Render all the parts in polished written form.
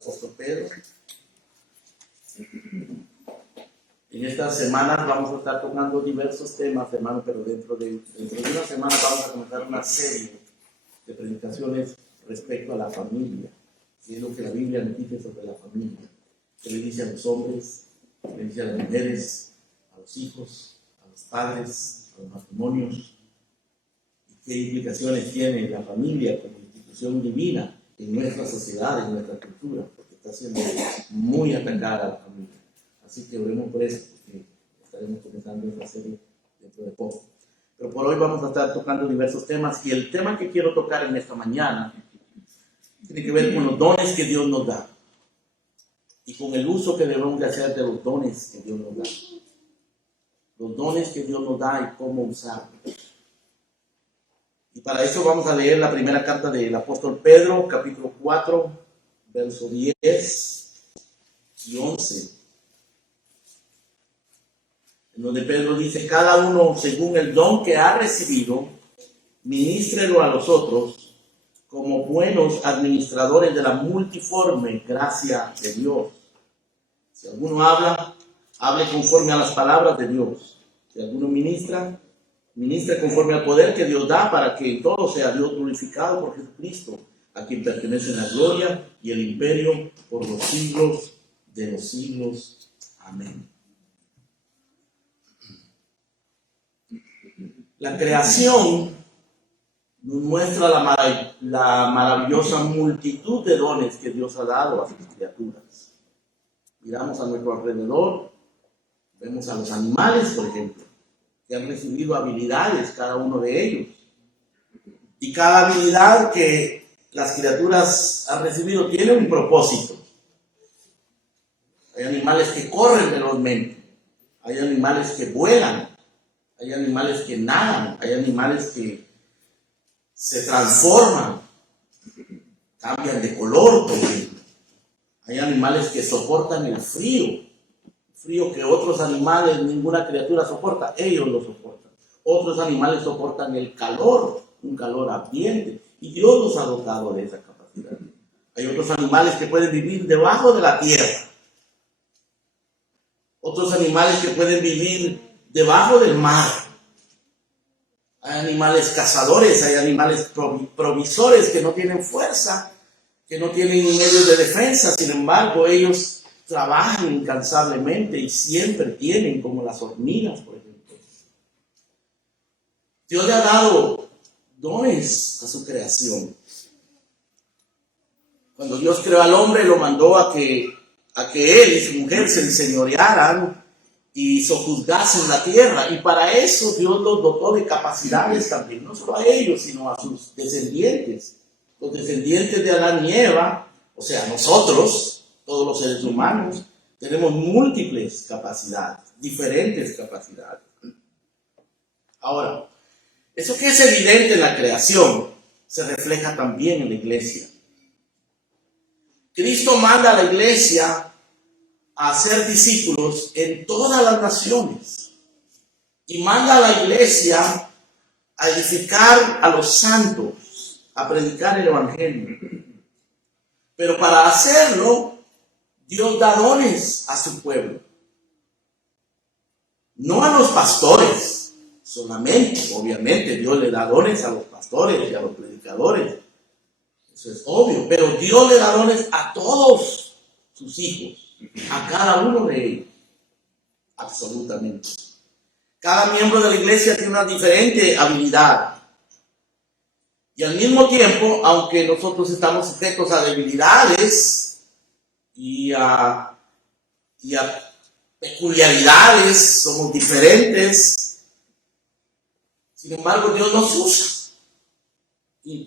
Apóstol Pedro. En estas semanas vamos a estar tocando diversos temas, hermano, pero dentro de una semana vamos a comenzar una serie de predicaciones respecto a la familia, y es lo que la Biblia nos dice sobre la familia, que le dice a los hombres, que le dice a las mujeres, a los hijos, a los padres, a los matrimonios, y qué implicaciones tiene la familia como institución divina en nuestra sociedad, en nuestra cultura, porque está siendo muy atacada la familia. Así que oremos por eso, porque estaremos comenzando esta serie dentro de poco. Pero por hoy vamos a estar tocando diversos temas, y el tema que quiero tocar en esta mañana tiene que ver con los dones que Dios nos da y con el uso que debemos de hacer de los dones que Dios nos da. Los dones que Dios nos da y cómo usarlos. Y para eso vamos a leer la primera carta del apóstol Pedro, capítulo 4, versos 10 y 11. En donde Pedro dice: cada uno según el don que ha recibido, ministrelo a los otros como buenos administradores de la multiforme gracia de Dios. Si alguno habla, hable conforme a las palabras de Dios. Si alguno ministra, ministre conforme al poder que Dios da, para que en todo sea Dios glorificado por Jesucristo, a quien pertenece la gloria y el imperio por los siglos de los siglos. Amén. La creación nos muestra la maravillosa multitud de dones que Dios ha dado a sus criaturas. Miramos a nuestro alrededor, vemos a los animales, por ejemplo, que han recibido habilidades, cada uno de ellos. Y cada habilidad que las criaturas han recibido tiene un propósito. Hay animales que corren velozmente, hay animales que vuelan, hay animales que nadan, hay animales que se transforman, cambian de color, por ejemplo. Hay animales que soportan el frío que otros animales, ninguna criatura soporta, ellos lo soportan. Otros animales soportan el calor, un calor ardiente, y Dios los ha dotado de esa capacidad. Hay otros animales que pueden vivir debajo de la tierra, otros animales que pueden vivir debajo del mar. Hay animales cazadores, hay animales provisores que no tienen fuerza, que no tienen medios de defensa, sin embargo ellos trabajan incansablemente y siempre tienen, como las hormigas, por ejemplo. Dios le ha dado dones a su creación. Cuando Dios creó al hombre, lo mandó a que él y su mujer se enseñorearan y sojuzgasen la tierra, y para eso Dios los dotó de capacidades también, no solo a ellos, sino a sus descendientes. Los descendientes de Adán y Eva, o sea, nosotros, todos los seres humanos, tenemos múltiples capacidades, diferentes capacidades. Ahora, eso que es evidente en la creación, se refleja también en la iglesia. Cristo manda a la iglesia a hacer discípulos en todas las naciones, y manda a la iglesia a edificar a los santos, a predicar el evangelio. Pero para hacerlo, Dios da dones a su pueblo. No a los pastores solamente, obviamente Dios le da dones a los pastores y a los predicadores, eso es obvio, pero Dios le da dones a todos sus hijos, a cada uno de ellos, absolutamente. Cada miembro de la iglesia tiene una diferente habilidad. Y al mismo tiempo, aunque nosotros estamos sujetos a debilidades y a peculiaridades, somos diferentes, sin embargo Dios nos usa.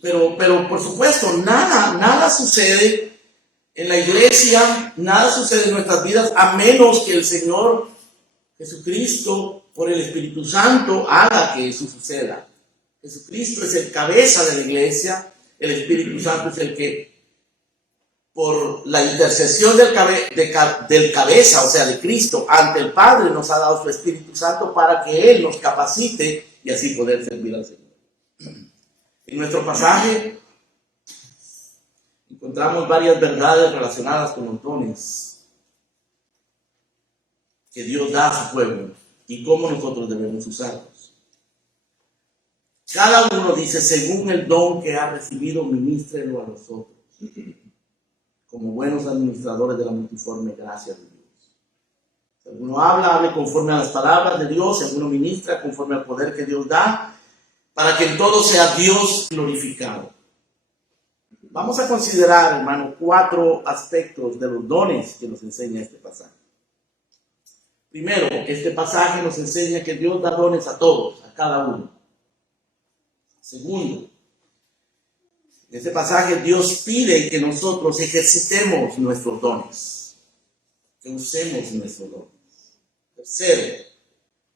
Pero por supuesto, nada sucede en la iglesia, nada sucede en nuestras vidas a menos que el Señor Jesucristo, por el Espíritu Santo, haga que eso suceda. Jesucristo es el cabeza de la iglesia, el Espíritu Santo es el que, por la intercesión del cabeza, o sea, de Cristo, ante el Padre, nos ha dado su Espíritu Santo para que Él nos capacite y así poder servir al Señor. En nuestro pasaje, encontramos varias verdades relacionadas con los dones que Dios da a su pueblo y cómo nosotros debemos usarlos. Cada uno dice, según el don que ha recibido, ministrelo a los otros, como buenos administradores de la multiforme gracia de Dios. Si alguno habla, hable conforme a las palabras de Dios. Si alguno ministra, conforme al poder que Dios da, para que en todo sea Dios glorificado. Vamos a considerar, hermano, 4 aspectos de los dones que nos enseña este pasaje. Primero, este pasaje nos enseña que Dios da dones a todos, a cada uno. Segundo, en este pasaje Dios pide que nosotros ejercitemos nuestros dones, que usemos nuestros dones. Tercero,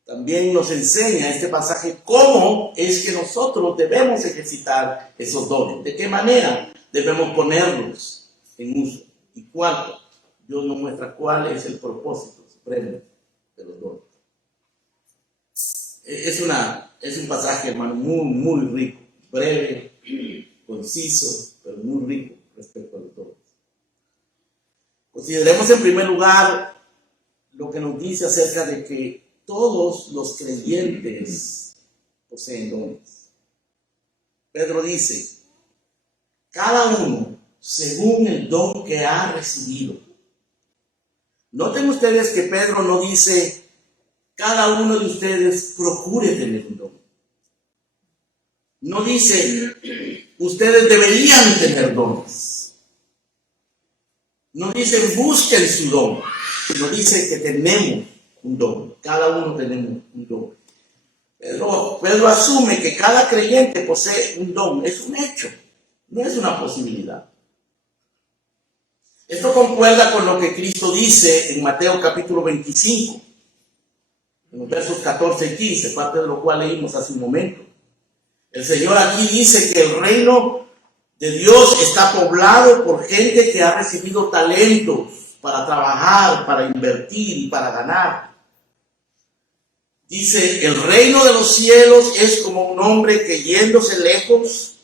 también nos enseña este pasaje cómo es que nosotros debemos ejercitar esos dones, de qué manera debemos ponerlos en uso. Y cuarto, Dios nos muestra cuál es el propósito supremo de los dones. Es un pasaje, hermano, muy rico, breve, conciso, pero muy rico respecto a los dones. Consideremos en primer lugar lo que nos dice acerca de que todos los creyentes poseen dones. Pedro dice, cada uno según el don que ha recibido. Noten ustedes que Pedro no dice, cada uno de ustedes procure tener un don. No dice, ustedes deberían tener dones. No dice, busquen su don. Sino dice que tenemos un don. Cada uno tenemos un don. Pedro asume que cada creyente posee un don. Es un hecho. No es una posibilidad. Esto concuerda con lo que Cristo dice en Mateo capítulo 25. En los versos 14 y 15, parte de lo cual leímos hace un momento. El Señor aquí dice que el reino de Dios está poblado por gente que ha recibido talentos para trabajar, para invertir y para ganar. Dice, el reino de los cielos es como un hombre que yéndose lejos,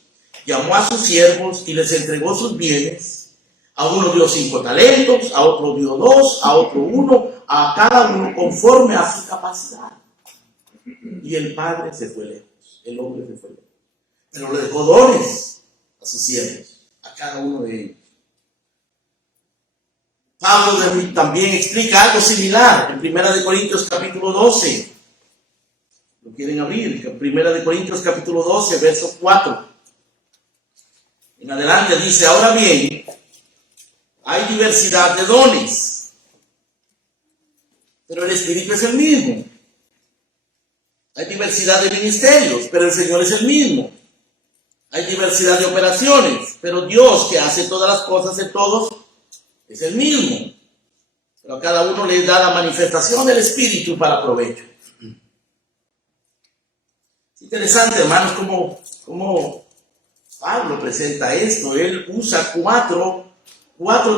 llamó a sus siervos y les entregó sus bienes. A uno dio 5 talentos, a otro dio 2, a otro 1, a cada uno conforme a su capacidad. Y el padre se fue lejos, el hombre se fue lejos. Pero le dejó dones a sus siervos, a cada uno de ellos. Pablo también explica algo similar en 1 Corintios capítulo 12. ¿Lo quieren abrir? En 1 Corintios capítulo 12, verso 4. En adelante dice, ahora bien, hay diversidad de dones, pero el Espíritu es el mismo. Hay diversidad de ministerios, pero el Señor es el mismo. Hay diversidad de operaciones, pero Dios, que hace todas las cosas en todos, es el mismo. Pero a cada uno le da la manifestación del Espíritu para provecho. Es interesante, hermanos, cómo Pablo presenta esto. Él usa cuatro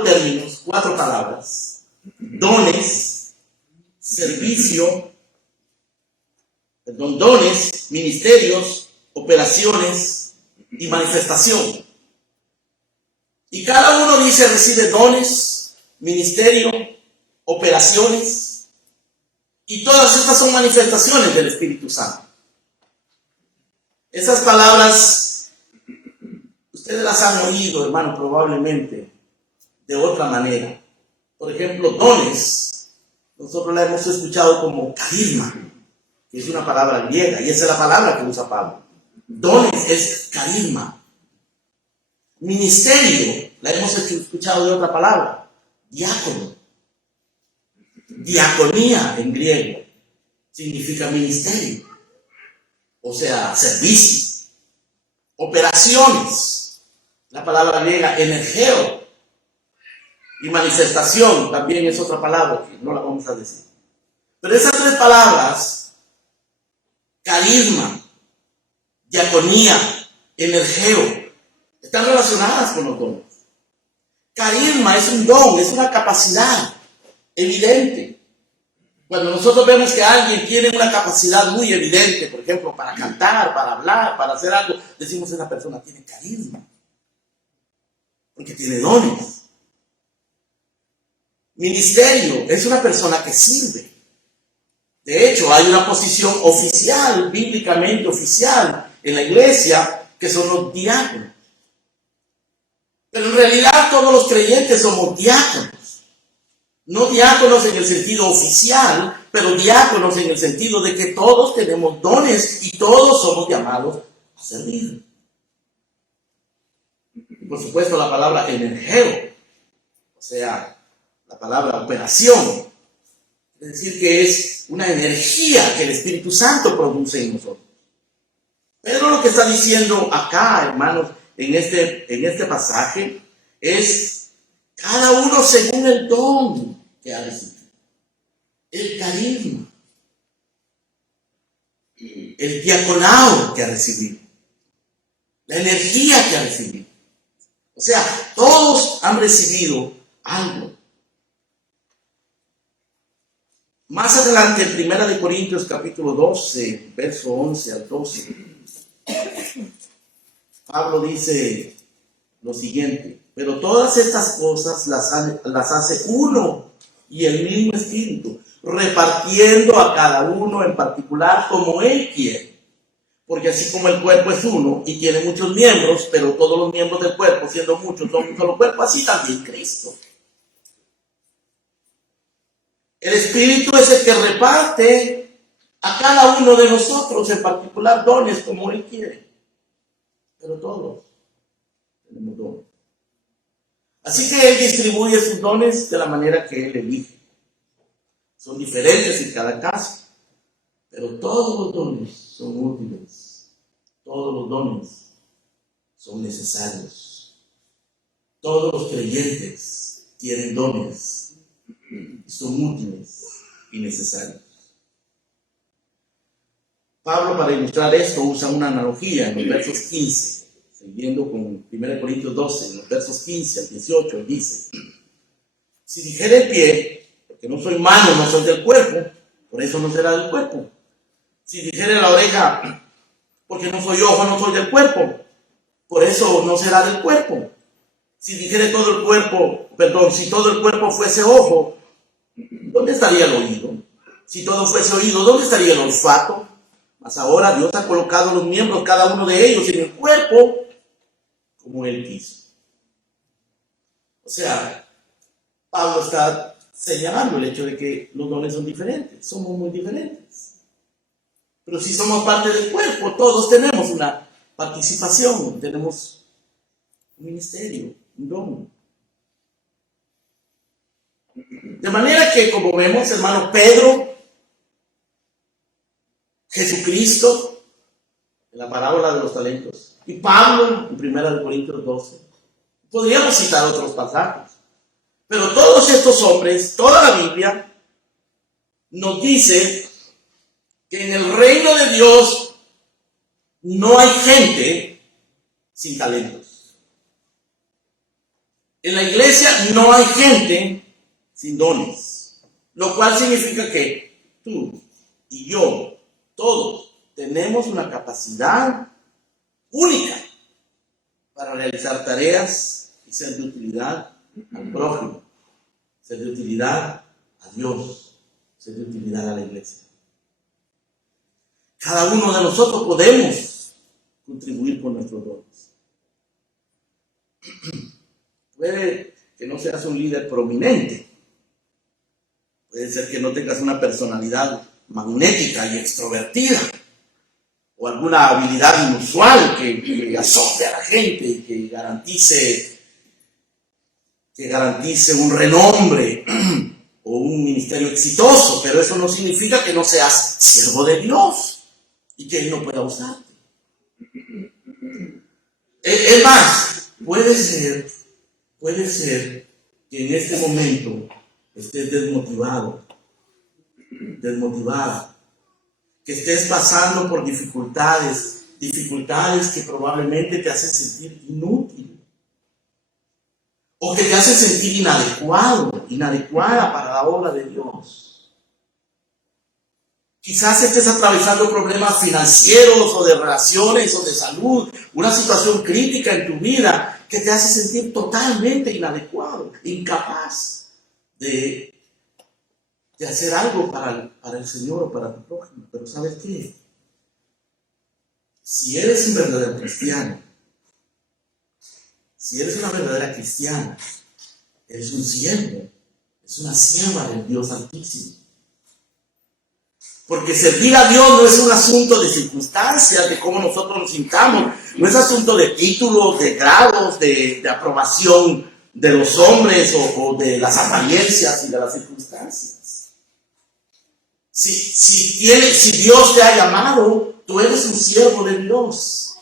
términos, 4 palabras: dones, dones, ministerios, operaciones y manifestación. Y cada uno dice recibe dones, ministerio, operaciones, y todas estas son manifestaciones del Espíritu Santo. Esas palabras ustedes las han oído, hermano, probablemente de otra manera. Por ejemplo, dones, nosotros la hemos escuchado como carisma, que es una palabra griega, y esa es la palabra que usa Pablo. Dones es carisma. Ministerio, la hemos escuchado de otra palabra, diácono. Diaconía en griego significa ministerio, o sea, servicio. Operaciones, la palabra griega energeo. Y manifestación también es otra palabra que no la vamos a decir. Pero esas 3 palabras, carisma, diaconía, energeo, están relacionadas con los dones. Carisma es un don, es una capacidad evidente. Cuando nosotros vemos que alguien tiene una capacidad muy evidente, por ejemplo, para cantar, para hablar, para hacer algo, decimos esa persona tiene carisma. porque tiene dones. Ministerio es una persona que sirve. De hecho, hay una posición oficial, bíblicamente oficial, en la iglesia, que son los diáconos. Pero en realidad todos los creyentes somos diáconos. No diáconos en el sentido oficial, pero diáconos en el sentido de que todos tenemos dones y todos somos llamados a servir. Por supuesto, la palabra energeo, o sea, la palabra operación, es decir, que es una energía que el Espíritu Santo produce en nosotros. Pedro lo que está diciendo acá, hermanos, en este pasaje, es cada uno según el don que ha recibido, el carisma, el diaconado que ha recibido, la energía que ha recibido. O sea, todos han recibido algo. Más adelante, en 1 Corintios capítulo 12, verso 11 al 12, Pablo dice lo siguiente: pero todas estas cosas las hace uno y el mismo Espíritu, repartiendo a cada uno en particular como Él quiere. Porque así como el cuerpo es uno y tiene muchos miembros, pero todos los miembros del cuerpo, siendo muchos, son un solo cuerpo, así también Cristo. El Espíritu es el que reparte a cada uno de nosotros en particular dones como Él quiere. Pero todos tenemos dones. Así que Él distribuye sus dones de la manera que Él elige. Son diferentes en cada caso, pero todos los dones son útiles. Todos los dones son necesarios. Todos los creyentes tienen dones y son útiles y necesarios. Pablo, para ilustrar esto, usa una analogía en los versos 15, siguiendo con 1 Corintios 12, en los versos 15 al 18, él dice: si dijere el pie, porque no soy mano, no soy del cuerpo, por eso no será del cuerpo. Si dijere la oreja, porque no soy ojo, no soy del cuerpo, por eso no será del cuerpo. Si dijere todo el cuerpo, si todo el cuerpo fuese ojo, ¿dónde estaría el oído? Si todo fuese oído, ¿dónde estaría el olfato? Mas ahora Dios ha colocado los miembros, cada uno de ellos, en el cuerpo, como Él quiso. O sea, Pablo está señalando el hecho de que los dones son diferentes, somos muy diferentes. Pero si somos parte del cuerpo, todos tenemos una participación, tenemos un ministerio, un don. De manera que, como vemos, hermano, Pedro, Jesucristo, en la parábola de los talentos, y Pablo, en 1 Corintios 12, podríamos citar otros pasajes, pero todos estos hombres, toda la Biblia, nos dice que en el reino de Dios no hay gente sin talentos. En la iglesia no hay gente sin dones, lo cual significa que tú y yo, todos, tenemos una capacidad única para realizar tareas y ser de utilidad al prójimo, ser de utilidad a Dios, ser de utilidad a la iglesia. Cada uno de nosotros podemos contribuir con nuestros dones. Puede que no seas un líder prominente, puede ser que no tengas una personalidad magnética y extrovertida, o alguna habilidad inusual que asombre a la gente y que garantice un renombre o un ministerio exitoso, pero eso no significa que no seas siervo de Dios y que Él no pueda usarte. Es más, puede ser que en este momento estés desmotivada, que estés pasando por dificultades que probablemente te hacen sentir inútil, o que te hacen sentir inadecuada para la obra de Dios. Quizás estés atravesando problemas financieros o de relaciones o de salud, una situación crítica en tu vida que te hace sentir totalmente inadecuado, incapaz de hacer algo para el Señor o para tu prójimo. Pero ¿sabes qué? Si eres un verdadero cristiano, si eres una verdadera cristiana, eres un siervo, es una sierva del Dios Altísimo. Porque servir a Dios no es un asunto de circunstancias, de cómo nosotros nos sintamos, no es asunto de títulos, de grados, de aprobación de los hombres o de las apariencias y de las circunstancias. Si Dios te ha llamado, tú eres un siervo de Dios,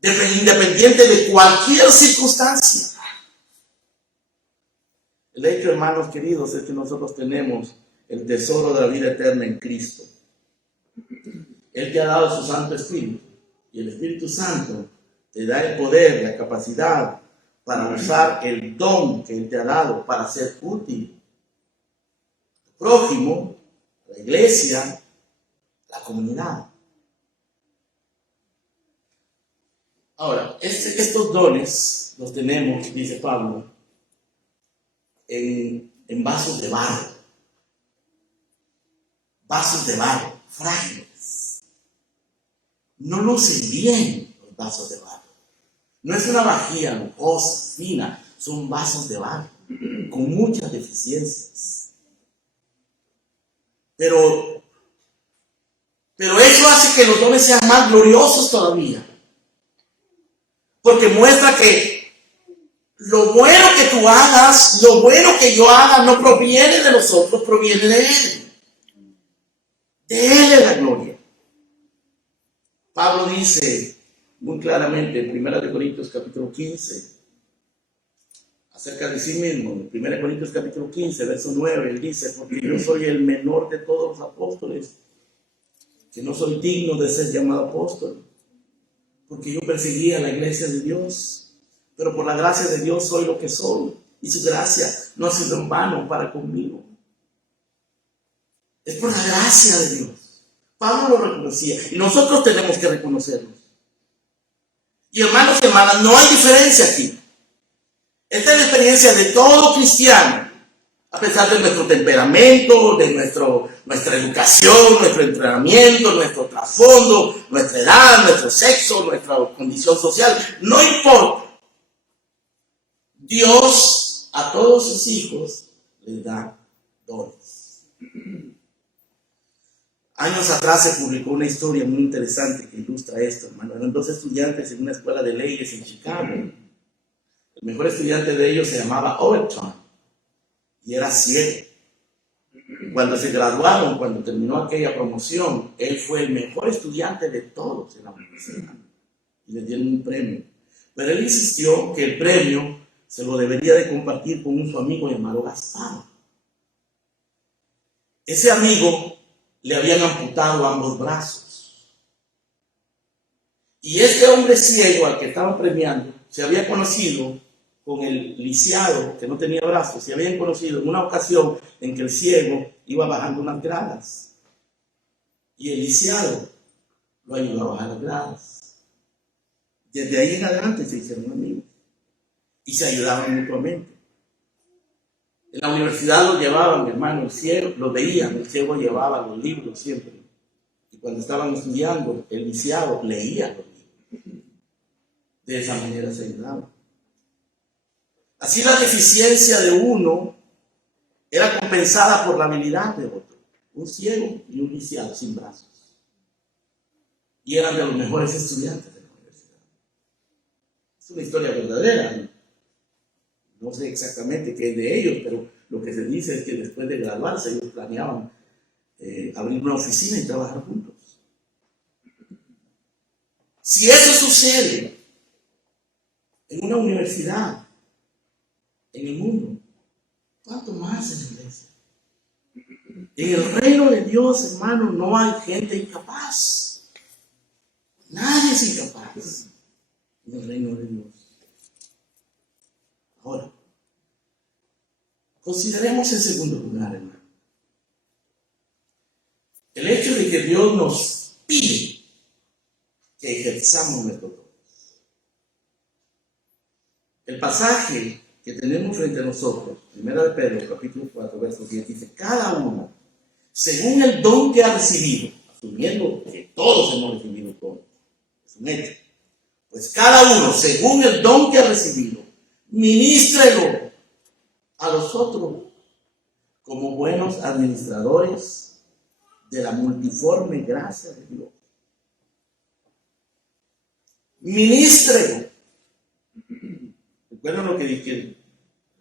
independiente de cualquier circunstancia. El hecho, hermanos queridos, es que nosotros tenemos el tesoro de la vida eterna en Cristo. Él te ha dado su Santo Espíritu, y el Espíritu Santo te da el poder, la capacidad para usar el don que Él te ha dado para ser útil al prójimo, a la iglesia, a la comunidad. Ahora, estos dones los tenemos, dice Pablo, en vasos de barro. Vasos de barro, frágiles. No lucen bien los vasos de barro. No es una vajilla lujosa, fina, son vasos de barro, con muchas deficiencias. Pero eso hace que los dones sean más gloriosos todavía. Porque muestra que lo bueno que tú hagas, lo bueno que yo haga, no proviene de nosotros, proviene de Él. De Él es la gloria. Pablo dice muy claramente en 1 Corintios capítulo 15, acerca de sí mismo, en 1 Corintios capítulo 15, verso 9, él dice: porque yo soy el menor de todos los apóstoles, que no soy digno de ser llamado apóstol, porque yo perseguía la iglesia de Dios, pero por la gracia de Dios soy lo que soy, y su gracia no ha sido en vano para conmigo. Es por la gracia de Dios. Pablo lo reconocía, y nosotros tenemos que reconocerlo. Y hermanos y hermanas, no hay diferencia aquí. Esta es la experiencia de todo cristiano, a pesar de nuestro temperamento, de nuestra educación, nuestro entrenamiento, nuestro trasfondo, nuestra edad, nuestro sexo, nuestra condición social. No importa. Dios a todos sus hijos les da dones. Años atrás se publicó una historia muy interesante que ilustra esto, hermano. Eran dos estudiantes en una escuela de leyes en Chicago. El mejor estudiante de ellos se llamaba Overton y era ciego. Cuando se graduaron, cuando terminó aquella promoción, él fue el mejor estudiante de todos en la universidad y le dieron un premio. Pero él insistió que el premio se lo debería de compartir con su amigo llamado Gaspar. Ese amigo le habían amputado ambos brazos. Y este hombre ciego al que estaban premiando se había conocido con el lisiado, que no tenía brazos. Se habían conocido en una ocasión en que el ciego iba bajando unas gradas. Y el lisiado lo ayudó a bajar las gradas. Desde ahí en adelante se hicieron amigos. Y se ayudaban mutuamente. En la universidad los llevaban, hermano, el ciego, los veían, el ciego llevaba los libros siempre. Y cuando estaban estudiando, el lisiado leía los libros. De esa manera se ayudaban. Así la deficiencia de uno era compensada por la habilidad de otro. Un ciego y un lisiado sin brazos. Y eran de los mejores estudiantes de la universidad. Es una historia verdadera. No sé exactamente qué es de ellos, pero lo que se dice es que después de graduarse ellos planeaban abrir una oficina y trabajar juntos. Si eso sucede en una universidad, en el mundo, ¿cuánto más en la iglesia? En el reino de Dios, hermano, no hay gente incapaz. Nadie es incapaz en el reino de Dios. Ahora, consideremos en segundo lugar, hermano, el hecho que Dios nos pide que ejerzamos nuestro don. El pasaje que tenemos frente a nosotros, 1 de Pedro, capítulo 4, verso 10, dice: cada uno, según el don que ha recibido, asumiendo que todos hemos recibido un don, es un hecho, pues cada uno, según el don que ha recibido, ministrelo a los otros como buenos administradores de la multiforme gracia de Dios. Ministrelo. Recuerden lo que dije.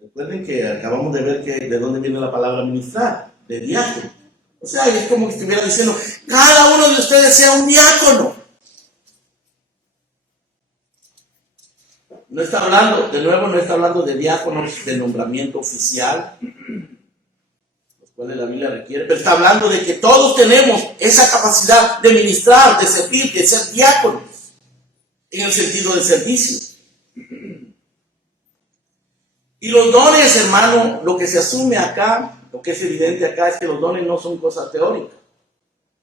Recuerden que acabamos de ver de dónde viene la palabra ministrar, de diácono. O sea, es como que estuviera diciendo: cada uno de ustedes sea un diácono. No está hablando, de nuevo, no está hablando de diáconos de nombramiento oficial, los cuales la Biblia requiere, pero está hablando de que todos tenemos esa capacidad de ministrar, de servir, de ser diáconos, en el sentido de servicio. Y los dones, hermano, lo que se asume acá, lo que es evidente acá, es que los dones no son cosas teóricas.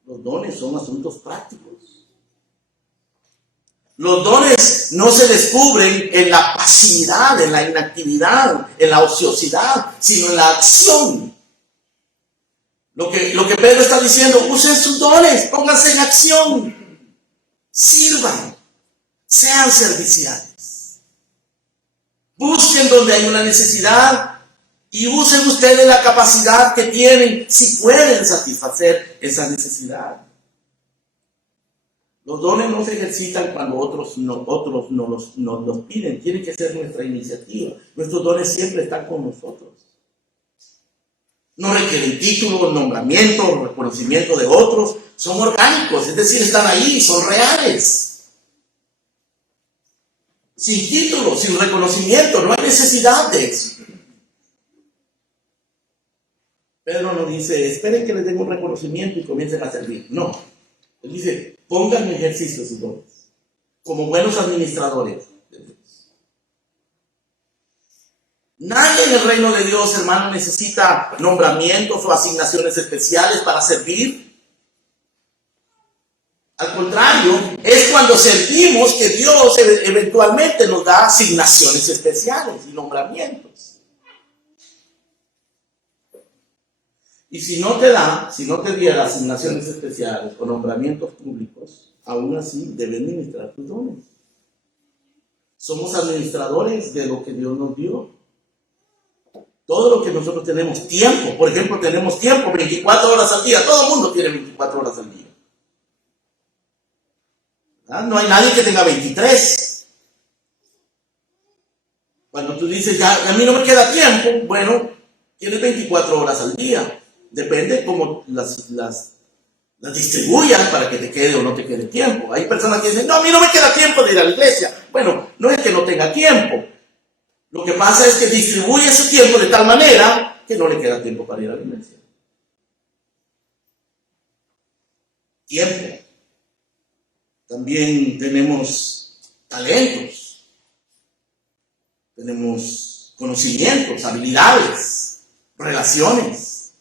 Los dones son asuntos prácticos. Los dones no se descubren en la pasividad, en la inactividad, en la ociosidad, sino en la acción. Lo que Pedro está diciendo: usen sus dones, pónganse en acción, sirvan, sean serviciales. Busquen donde hay una necesidad y usen ustedes la capacidad que tienen, si pueden satisfacer esa necesidad. Los dones no se ejercitan cuando otros nos los piden. Tiene que ser nuestra iniciativa. Nuestros dones siempre están con nosotros. No requieren títulos, nombramiento, reconocimiento de otros. Son orgánicos, es decir, están ahí, son reales. Sin título, sin reconocimiento, no hay necesidad de eso. Pedro nos dice: esperen que les den un reconocimiento y comiencen a servir. No. Él dice: pongan en ejercicio sus dones como buenos administradores de Dios. Nadie en el reino de Dios, hermano, necesita nombramientos o asignaciones especiales para servir. Al contrario, es cuando servimos que Dios eventualmente nos da asignaciones especiales y nombramientos. Y si no te diera asignaciones especiales o nombramientos públicos, aún así debes ministrar tus dones. Somos administradores de lo que Dios nos dio. Todo lo que nosotros tenemos, tiempo, por ejemplo, tenemos tiempo 24 horas al día. Todo el mundo tiene 24 horas al día. ¿Verdad? No hay nadie que tenga 23. Cuando tú dices: ya, a mí no me queda tiempo, bueno, tienes 24 horas al día. Depende cómo las distribuyas para que te quede o no te quede tiempo. Hay personas que dicen: no, a mí no me queda tiempo de ir a la iglesia. Bueno, no es que no tenga tiempo. Lo que pasa es que distribuye su tiempo de tal manera que no le queda tiempo para ir a la iglesia. Tiempo. También tenemos talentos. Tenemos conocimientos, habilidades, relaciones,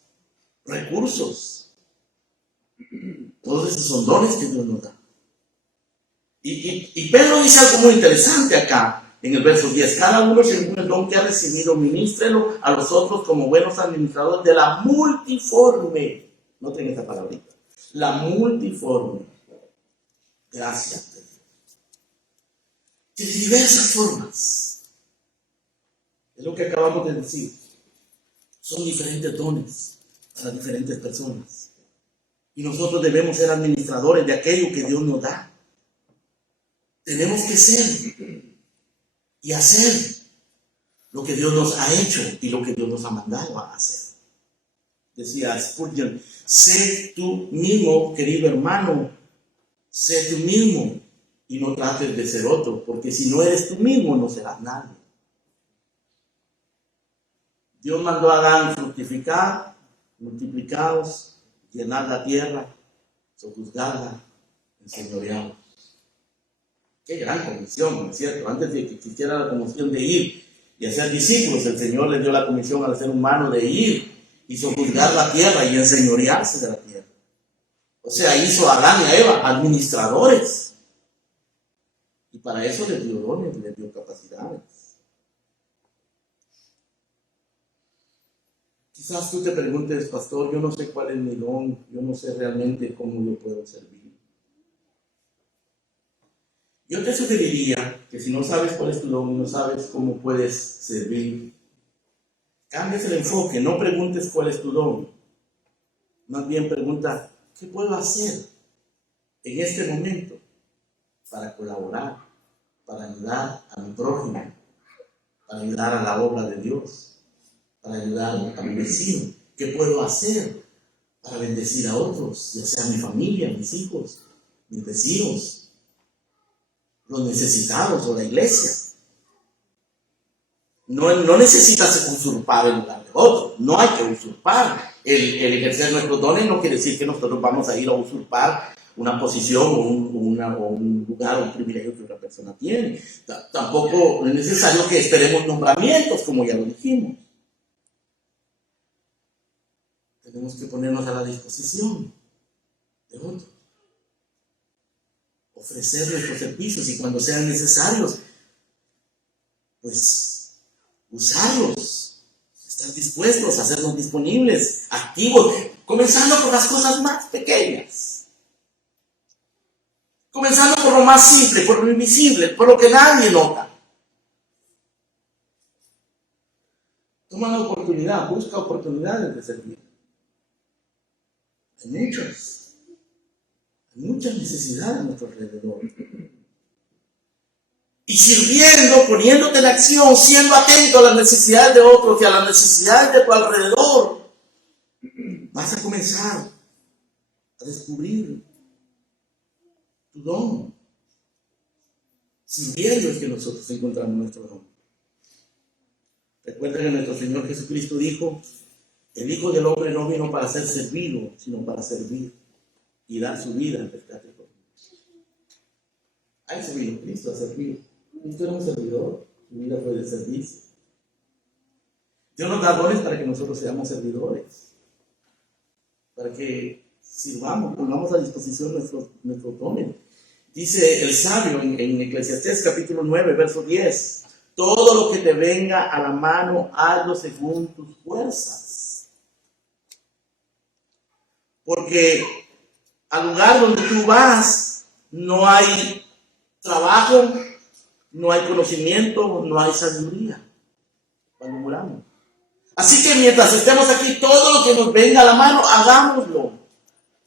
recursos. Todos esos son dones que Dios nos da. Y Pedro dice algo muy interesante acá en el verso 10: cada uno según el don que ha recibido, ministrelo a los otros como buenos administradores de la multiforme, noten esta palabrita, la multiforme gracia de Dios, de diversas formas. Es lo que acabamos de decir. Son diferentes dones para diferentes personas. Y nosotros debemos ser administradores de aquello que Dios nos da. Tenemos que ser y hacer lo que Dios nos ha hecho y lo que Dios nos ha mandado a hacer. Decía Spurgeon: sé tú mismo, querido hermano, sé tú mismo y no trates de ser otro, porque si no eres tú mismo no serás nadie. Dios mandó a Adán fructificar, multiplicaos, llenar la tierra, sojuzgarla, enseñorearos. Qué gran comisión, ¿no es cierto? Antes de que existiera la comisión de ir y hacer discípulos, el Señor le dio la comisión al ser humano de ir y sojuzgar la tierra y enseñorearse de la tierra. O sea, hizo a Adán y a Eva administradores. Y para eso les dio dones, les dio capacidades. Quizás tú te preguntes, pastor, yo no sé cuál es mi don, yo no sé realmente cómo yo puedo servir. Yo te sugeriría que si no sabes cuál es tu don y no sabes cómo puedes servir, cambies el enfoque, no preguntes cuál es tu don. Más bien pregunta, ¿qué puedo hacer en este momento para colaborar, para ayudar a mi prójimo, para ayudar a la obra de Dios, para ayudar a mi vecino? ¿Qué puedo hacer para bendecir a otros, ya sea mi familia, mis hijos, mis vecinos, los necesitados o la iglesia? No necesitas usurpar el lugar de otro, no hay que usurpar. El ejercer nuestros dones no quiere decir que nosotros vamos a ir a usurpar una posición o un lugar o un privilegio que otra persona tiene. Tampoco es necesario que esperemos nombramientos, como ya lo dijimos. Tenemos que ponernos a la disposición de otros, ofrecer nuestros servicios y cuando sean necesarios, pues usarlos, estar dispuestos a hacernos disponibles, activos, comenzando por las cosas más pequeñas, comenzando por lo más simple, por lo invisible, por lo que nadie nota. Toma la oportunidad, busca oportunidades de servir. Hay muchas necesidades a nuestro alrededor. Y sirviendo, poniéndote en acción, siendo atento a las necesidades de otros y a las necesidades de tu alrededor, vas a comenzar a descubrir tu don. Sirviendo es que nosotros encontramos nuestro don. Recuerda que nuestro Señor Jesucristo dijo, el Hijo del Hombre no vino para ser servido, sino para servir y dar su vida en rescate por nosotros. A eso vino Cristo, a servir. Cristo era un servidor, su vida fue de servicio. Dios nos da dones para que nosotros seamos servidores, para que sirvamos, pongamos a disposición nuestros dones. Dice el sabio en Eclesiastés capítulo 9, verso 10, todo lo que te venga a la mano, hazlo según tus fuerzas. Porque al lugar donde tú vas, no hay trabajo, no hay conocimiento, no hay sabiduría cuando muramos. Así que mientras estemos aquí, todo lo que nos venga a la mano, hagámoslo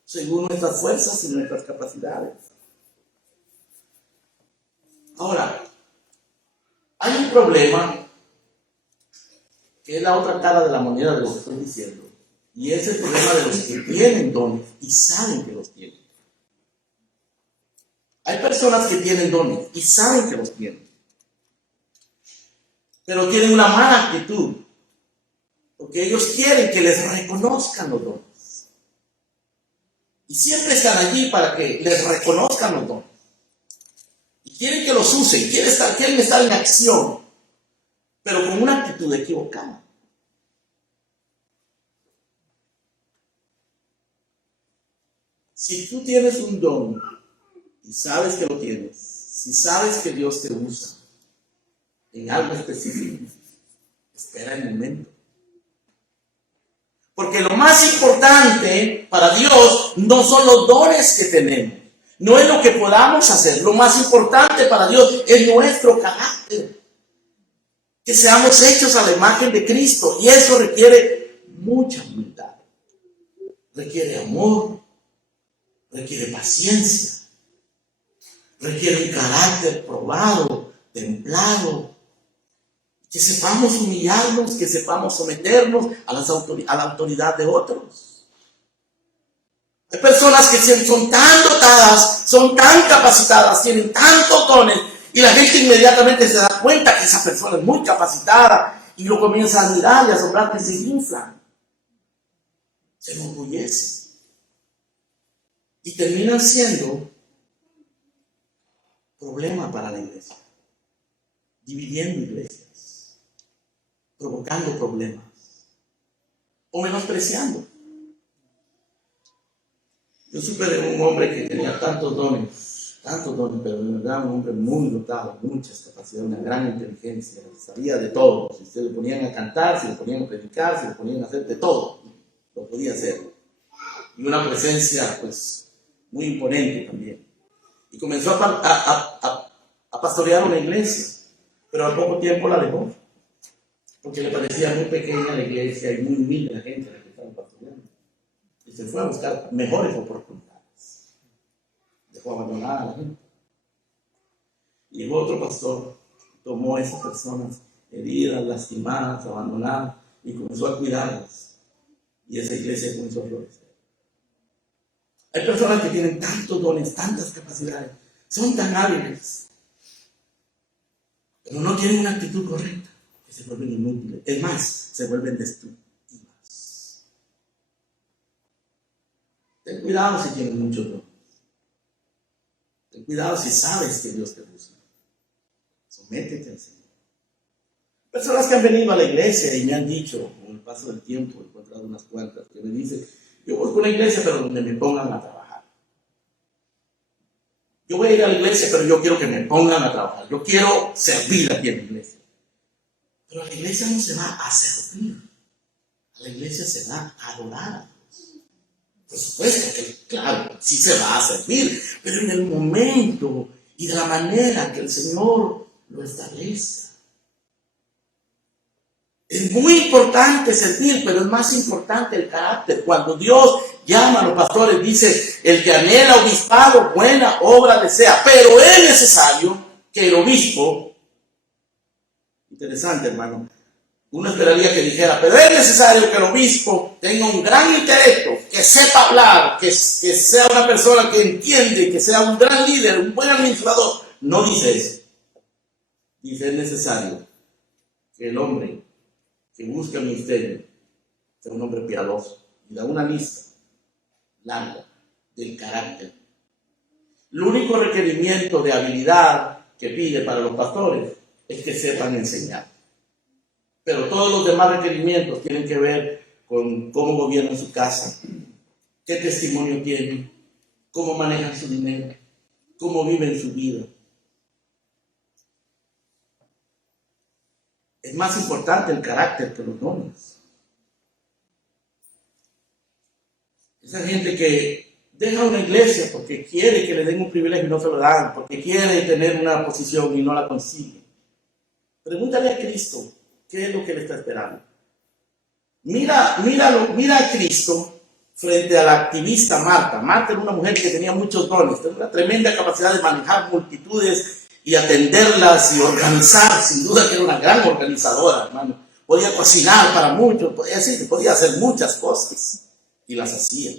según nuestras fuerzas y nuestras capacidades. Ahora, hay un problema que es la otra cara de la moneda de lo que estoy diciendo, y es el problema de los que tienen dones y saben que los tienen. Hay personas que tienen dones y saben que los tienen, pero tienen una mala actitud, porque ellos quieren que les reconozcan los dones. Y siempre están allí para que les reconozcan los dones. Y quieren que los usen, quieren estar en acción, pero con una actitud equivocada. Si tú tienes un don y sabes que lo tienes, si sabes que Dios te usa en algo específico, espera el momento. Porque lo más importante para Dios no son los dones que tenemos, no es lo que podamos hacer. Lo más importante para Dios es nuestro carácter, que seamos hechos a la imagen de Cristo, y eso requiere mucha humildad, requiere amor, requiere paciencia, requiere un carácter probado, templado, que sepamos humillarnos, que sepamos someternos a la autoridad de otros. Hay personas que son tan dotadas, son tan capacitadas, tienen tantos dones, y la gente inmediatamente se da cuenta que esa persona es muy capacitada y lo comienza a admirar y a asombrar, que se inflan, se enorgullecen y terminan siendo problema para la iglesia, dividiendo iglesias, provocando problemas o menospreciando. Yo supe de un hombre que tenía tantos dones, pero de verdad un hombre muy dotado, muchas capacidades, una gran inteligencia, sabía de todo. Si se le ponían a cantar, si le ponían a predicar, si le ponían a hacer de todo, lo podía hacer. Y una presencia, pues, muy imponente también. Y comenzó a pastorear una iglesia, pero al poco tiempo la dejó, porque le parecía muy pequeña la iglesia y muy humilde la gente a la que estaba pastoreando. Y se fue a buscar mejores oportunidades. Dejó abandonada a la gente. Y llegó otro pastor, tomó a esas personas heridas, lastimadas, abandonadas, y comenzó a cuidarlas. Y esa iglesia comenzó a florecer. Hay personas que tienen tantos dones, tantas capacidades, son tan hábiles, pero no tienen una actitud correcta, que se vuelven inútiles. Es más, se vuelven destructivas. Ten cuidado si tienes muchos dones. Ten cuidado si sabes que Dios te busca. Sométete al Señor. Personas que han venido a la iglesia y me han dicho, con el paso del tiempo, he encontrado unas cuantas, que me dicen, yo busco una iglesia pero donde me pongan a trabajar. Yo voy a ir a la iglesia pero yo quiero que me pongan a trabajar. Yo quiero servir aquí en la iglesia. Pero a la iglesia no se va a servir. A la iglesia se va a adorar a Dios. Por supuesto que, claro, sí se va a servir, pero en el momento y de la manera que el Señor lo establezca. Es muy importante servir, pero es más importante el carácter. Cuando Dios llama a los pastores, dice, el que anhela obispado, buena obra desea. Pero es necesario que el obispo, interesante hermano, uno esperaría que dijera, pero es necesario que el obispo tenga un gran intelecto, que sepa hablar, que sea una persona que entiende, que sea un gran líder, un buen administrador. No dice eso. Dice, es necesario que el hombre que busca el ministerio sea un hombre piadoso. Y da una lista larga del carácter. El único requerimiento de habilidad que pide para los pastores es que sepan enseñar. Pero todos los demás requerimientos tienen que ver con cómo gobiernan su casa, qué testimonio tienen, cómo manejan su dinero, cómo viven su vida. Es más importante el carácter que los dones. Esa gente que deja una iglesia porque quiere que le den un privilegio y no se lo dan, porque quiere tener una posición y no la consigue. Pregúntale a Cristo qué es lo que le está esperando. Mira a Cristo frente a la activista Marta. Marta era una mujer que tenía muchos dones, tenía una tremenda capacidad de manejar multitudes y atenderlas y organizar. Sin duda que era una gran organizadora, hermano. Podía cocinar para muchos, podía hacer muchas cosas y las hacía.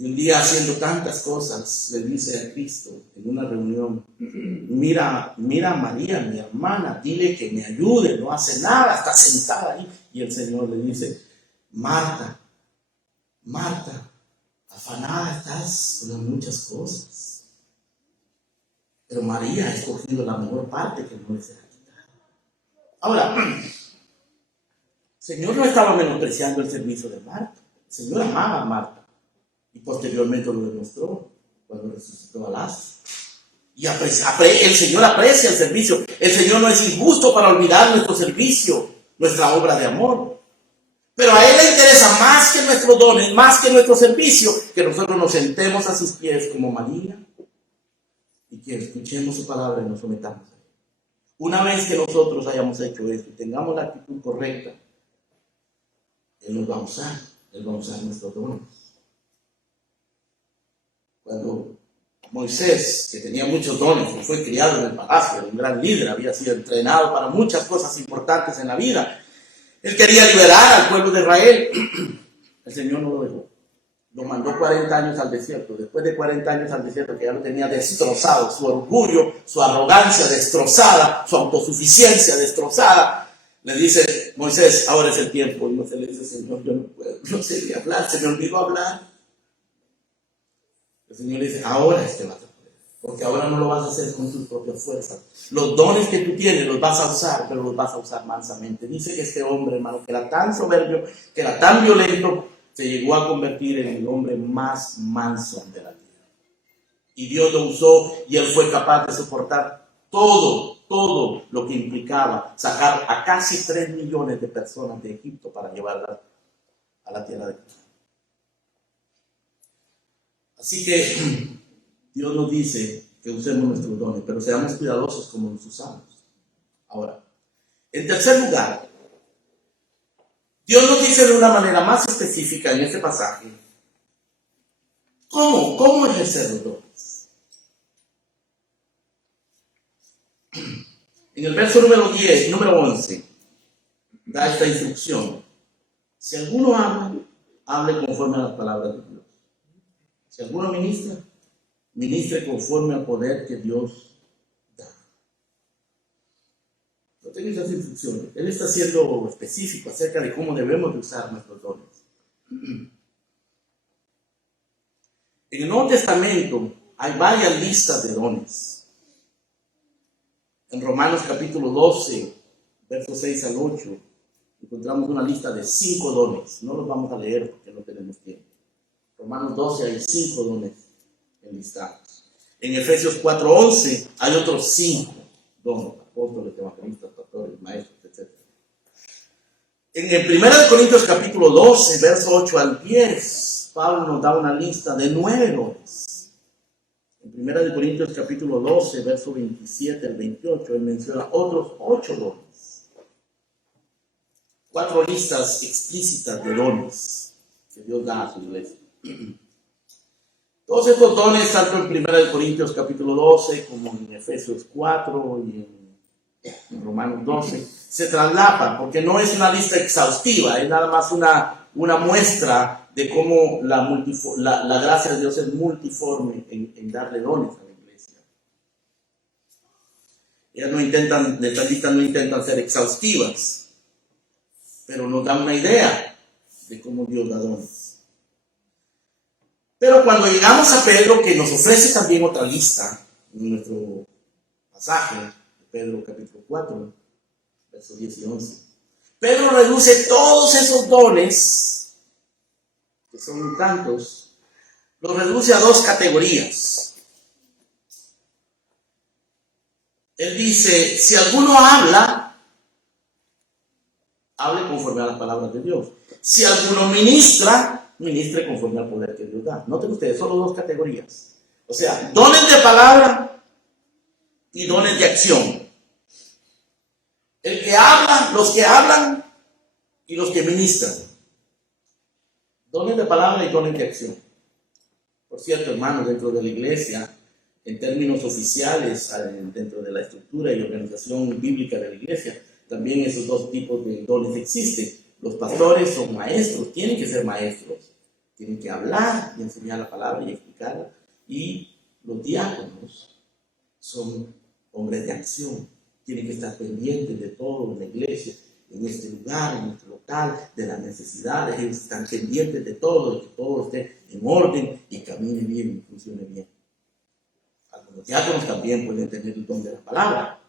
Y un día, haciendo tantas cosas, le dice a Cristo en una reunión, mira a María, mi hermana, dile que me ayude, no hace nada, está sentada ahí. Y el Señor le dice, Marta, afanada estás con las muchas cosas, pero María ha escogido la mejor parte que no le será quitada. Ahora, el Señor no estaba menospreciando el servicio de Marta. El Señor amaba a Marta. Y posteriormente lo demostró cuando resucitó a Lázaro. Y el Señor aprecia el servicio. El Señor no es injusto para olvidar nuestro servicio, nuestra obra de amor. Pero a Él le interesa más que nuestros dones, más que nuestro servicio, que nosotros nos sentemos a sus pies como María y que escuchemos su palabra y nos sometamos a Él. Una vez que nosotros hayamos hecho esto y tengamos la actitud correcta, Él nos va a usar. Él va a usar nuestros dones. Cuando Moisés, que tenía muchos dones, fue criado en el palacio, era un gran líder, había sido entrenado para muchas cosas importantes en la vida. Él quería liberar al pueblo de Israel. El Señor no lo dejó. Lo mandó 40 años al desierto. Después de 40 años al desierto, que ya lo tenía destrozado, su orgullo, su arrogancia destrozada, su autosuficiencia destrozada, le dice, Moisés, ahora es el tiempo. Y Moisés le dice, Señor, yo no puedo, no sé ni hablar, se me olvidó hablar. El Señor dice, ahora es que vas a poder, porque ahora no lo vas a hacer con tus propias fuerzas. Los dones que tú tienes los vas a usar, pero los vas a usar mansamente. Dice que este hombre, hermano, que era tan soberbio, que era tan violento, se llegó a convertir en el hombre más manso de la tierra. Y Dios lo usó y él fue capaz de soportar todo lo que implicaba sacar a casi 3 millones de personas de Egipto para llevarlas a la tierra de Canaán. Así que Dios nos dice que usemos nuestros dones, pero seamos cuidadosos como los usamos. Ahora, en tercer lugar, Dios nos dice de una manera más específica en este pasaje cómo ejercer los dones. En el verso número 11, da esta instrucción. Si alguno habla, hable conforme a las palabras de Dios. Si alguno ministra, ministre conforme al poder que Dios da. No tengo esas instrucciones. Él está siendo específico acerca de cómo debemos de usar nuestros dones. En el Nuevo Testamento hay varias listas de dones. En Romanos capítulo 12, versos 6 al 8, encontramos una lista de 5 dones. No los vamos a leer porque no tenemos tiempo. Romanos 12 hay 5 dones enlistados. En Efesios 4:11 hay otros 5 dones: apóstoles, evangelistas, pastores, maestros, etc. En 1 Corintios capítulo 12, verso 8 al 10, Pablo nos da una lista de 9 dones. En 1 Corintios capítulo 12, verso 27 al 28, él menciona otros 8 dones. 4 listas explícitas de dones que Dios da a su iglesia. Todos estos dones, tanto en 1 Corintios capítulo 12, como en Efesios 4 y en Romanos 12, se traslapan, porque no es una lista exhaustiva, es nada más una muestra de cómo la gracia de Dios es multiforme en darle dones a la iglesia. Estas listas no intentan ser exhaustivas, pero nos dan una idea de cómo Dios da dones. Pero cuando llegamos a Pedro, que nos ofrece también otra lista, en nuestro pasaje, de Pedro capítulo 4, versos 10 y 11, Pedro reduce todos esos dones, que son tantos, los reduce a 2 categorías. Él dice: si alguno habla, hable conforme a las palabras de Dios. Si alguno ministra, ministre conforme al poder que Dios da. Noten ustedes, solo 2 categorías. O sea, dones de palabra y dones de acción. El que habla, los que hablan y los que ministran. Dones de palabra y dones de acción. Por cierto, hermanos, dentro de la iglesia, en términos oficiales, dentro de la estructura y organización bíblica de la iglesia, también esos 2 tipos de dones existen. Los pastores son maestros, tienen que ser maestros. Tienen que hablar y enseñar la palabra y explicarla. Y los diáconos son hombres de acción. Tienen que estar pendientes de todo en la iglesia, en este lugar, en este local, de las necesidades. Ellos están pendientes de todo, de que todo esté en orden y camine bien y funcione bien. Algunos diáconos también pueden tener el don de la palabra,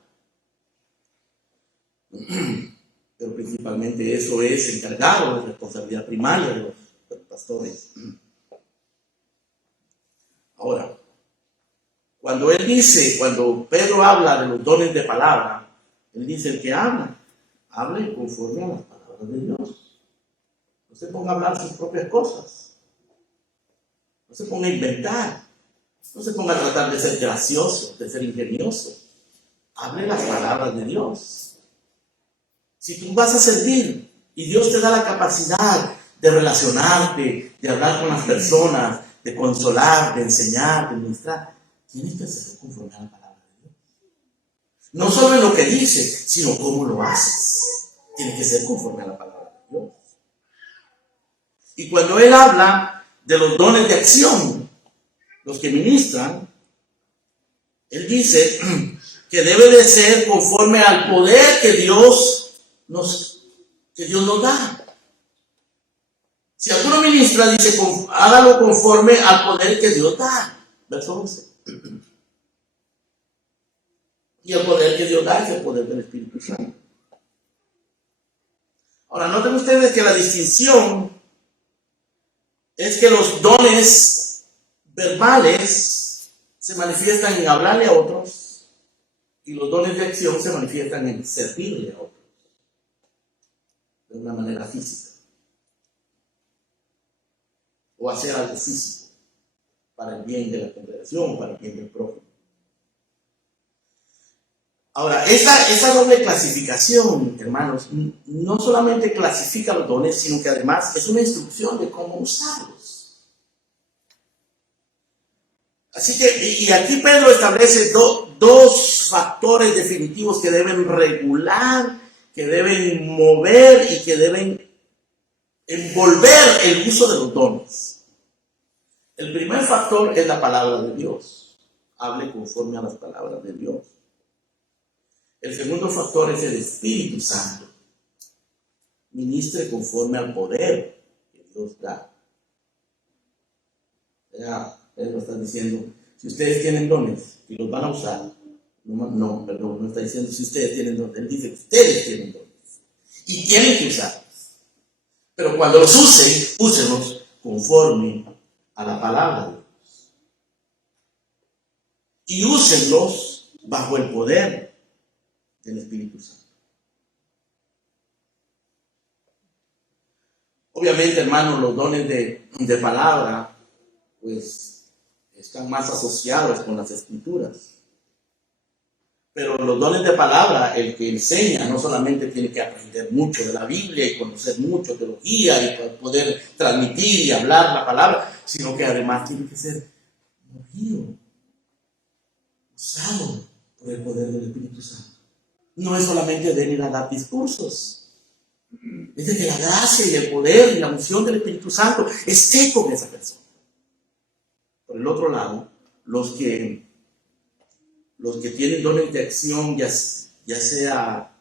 pero principalmente eso es encargado, de responsabilidad primaria de los pastores. Ahora, cuando Pedro habla de los dones de palabra, él dice: el que habla, hable conforme a las palabras de Dios. No se ponga a hablar sus propias cosas. No se ponga a inventar. No se ponga a tratar de ser gracioso, de ser ingenioso. Hable las palabras de Dios. Si tú vas a servir y Dios te da la capacidad de relacionarte, de hablar con las personas, de consolar, de enseñar, de ministrar, tienes que hacerlo conforme a la palabra de Dios. No solo en lo que dices, sino cómo lo haces. Tiene que ser conforme a la palabra de Dios. Y cuando él habla de los dones de acción, los que ministran, él dice que debe de ser conforme al poder que Dios nos da. Si alguno ministra, dice: hágalo conforme al poder que Dios da. Verso 11. Y el poder que Dios da es el poder del Espíritu Santo. Ahora, noten ustedes que la distinción es que los dones verbales se manifiestan en hablarle a otros y los dones de acción se manifiestan en servirle a otros de una manera física o hacer algo físico para el bien de la congregación, para el bien del prójimo. Ahora, esa doble clasificación, hermanos, no solamente clasifica los dones, sino que además es una instrucción de cómo usarlos. Así que, y aquí Pedro establece dos factores definitivos que deben regular, que deben mover y que deben envolver el uso de los dones. El primer factor es la palabra de Dios. Hable conforme a las palabras de Dios. El segundo factor es el Espíritu Santo. Ministre conforme al poder que Dios da. Ya, Pedro está diciendo, si ustedes tienen dones y los van a usar, no está diciendo si ustedes tienen dones, él dice que ustedes tienen dones y tienen que usarlos. Pero cuando los usen, úsenlos conforme a la palabra de Dios. Y úsenlos bajo el poder del Espíritu Santo. Obviamente, hermanos, los dones de palabra, pues, están más asociados con las Escrituras. Pero los dones de palabra, el que enseña, no solamente tiene que aprender mucho de la Biblia y conocer mucho teología y poder transmitir y hablar la palabra, sino que además tiene que ser movido, usado por el poder del Espíritu Santo. No es solamente venir a dar discursos, es de que la gracia y el poder y la unción del Espíritu Santo esté con esa persona. Por el otro lado, los que tienen dones de acción, ya sea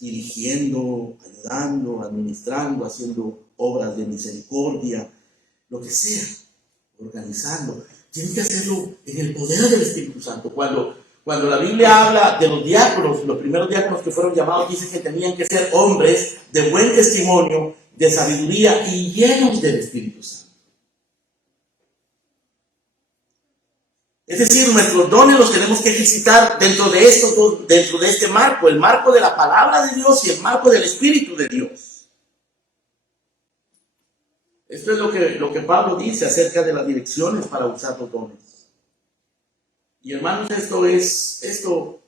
dirigiendo, ayudando, administrando, haciendo obras de misericordia, lo que sea, organizando, tienen que hacerlo en el poder del Espíritu Santo. Cuando la Biblia habla de los diáconos, los primeros diáconos que fueron llamados, dice que tenían que ser hombres de buen testimonio, de sabiduría y llenos del Espíritu Santo. Es decir, nuestros dones los tenemos que ejercitar dentro de este marco, el marco de la palabra de Dios y el marco del Espíritu de Dios. Esto es lo que Pablo dice acerca de las direcciones para usar los dones. Y hermanos, esto